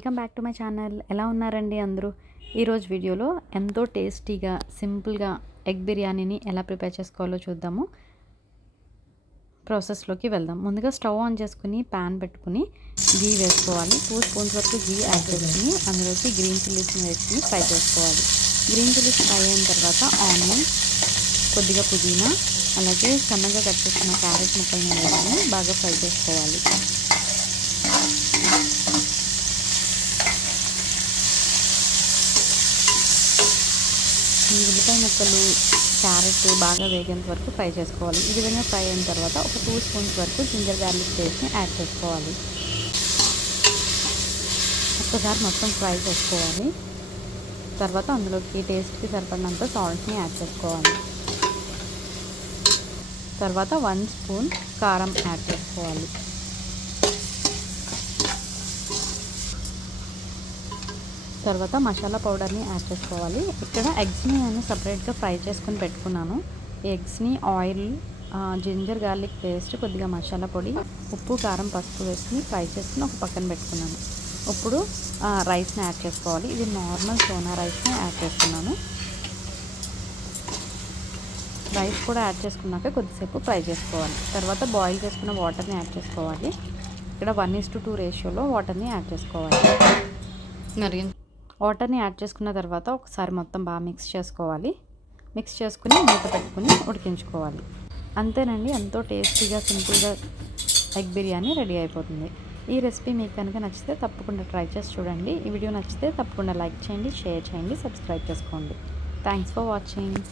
Welcome back to my channel. ఎలా ఉన్నారండి అందరూ? ఈరోజు వీడియోలో ఎంతో టేస్టీగా సింపుల్గా ఎగ్ బిర్యానీని ఎలా ప్రిపేర్ చేసుకోవాలో చూద్దాము. ప్రాసెస్లోకి వెళ్దాం. ముందుగా స్టవ్ ఆన్ చేసుకుని ప్యాన్ పెట్టుకుని గీ వేసుకోవాలి. 2 స్పూన్స్ వరకు గీ యాడ్ చేసుకుని అందులోకి గ్రీన్ చిల్లీస్ని వేసుకుని ఫ్రై చేసుకోవాలి. గ్రీన్ చిల్లీస్ ఫ్రై అయిన తర్వాత ఆనియన్, కొద్దిగా పుదీనా, అలాగే సన్నగా కట్ చేసుకున్న క్యారెట్ ముక్కల్ని వేసుకుని బాగా ఫ్రై చేసుకోవాలి. ఈ ఉల్లిపాయ ముక్కలు, క్యారెట్ బాగా వేగేంత వరకు ఫ్రై చేసుకోవాలి. ఈ విధంగా ఫ్రై అయిన తర్వాత ఒక 2 స్పూన్స్ వరకు జింజర్ గార్లిక్ పేస్ట్ని యాడ్ చేసుకోవాలి. ఒక్కసారి మొత్తం ఫ్రై చేసుకోవాలి. తర్వాత అందులోకి టేస్ట్కి సరిపడినంత సాల్ట్ని యాడ్ చేసుకోవాలి. తర్వాత 1 స్పూన్ కారం యాడ్ చేసుకోవాలి. తర్వాత మసాలా పౌడర్ని యాడ్ చేసుకోవాలి. ఇక్కడ ఎగ్స్ని నేను సపరేట్గా ఫ్రై చేసుకుని పెట్టుకున్నాను. ఈ ఎగ్స్ని ఆయిల్, జింజర్ గార్లిక్ పేస్ట్, కొద్దిగా మసాలా పొడి, ఉప్పు, కారం, పసుపు వేసుకుని ఫ్రై చేసుకుని ఒక పక్కన పెట్టుకున్నాను. ఇప్పుడు రైస్ని యాడ్ చేసుకోవాలి. ఇది నార్మల్ సోనా రైస్ని యాడ్ చేసుకున్నాను. రైస్ కూడా యాడ్ చేసుకున్నాక కొద్దిసేపు ఫ్రై చేసుకోవాలి. తర్వాత బాయిల్ చేసుకున్న వాటర్ని యాడ్ చేసుకోవాలి. ఇక్కడ 1:2 రేషియోలో వాటర్ని యాడ్ చేసుకోవాలి. వాటర్ని యాడ్ చేసుకున్న తర్వాత ఒకసారి మొత్తం బాగా మిక్స్ చేసుకోవాలి. మిక్స్ చేసుకుని మూత పెట్టుకుని ఉడికించుకోవాలి. అంతేనండి, ఎంతో టేస్టీగా సింపుల్గా ఎగ్ బిర్యానీ రెడీ అయిపోతుంది. ఈ రెసిపీ మీకు కనుక నచ్చితే తప్పకుండా ట్రై చేసి చూడండి. ఈ వీడియో నచ్చితే తప్పకుండా లైక్ చేయండి, షేర్ చేయండి, సబ్స్క్రైబ్ చేసుకోండి. Thanks for watching.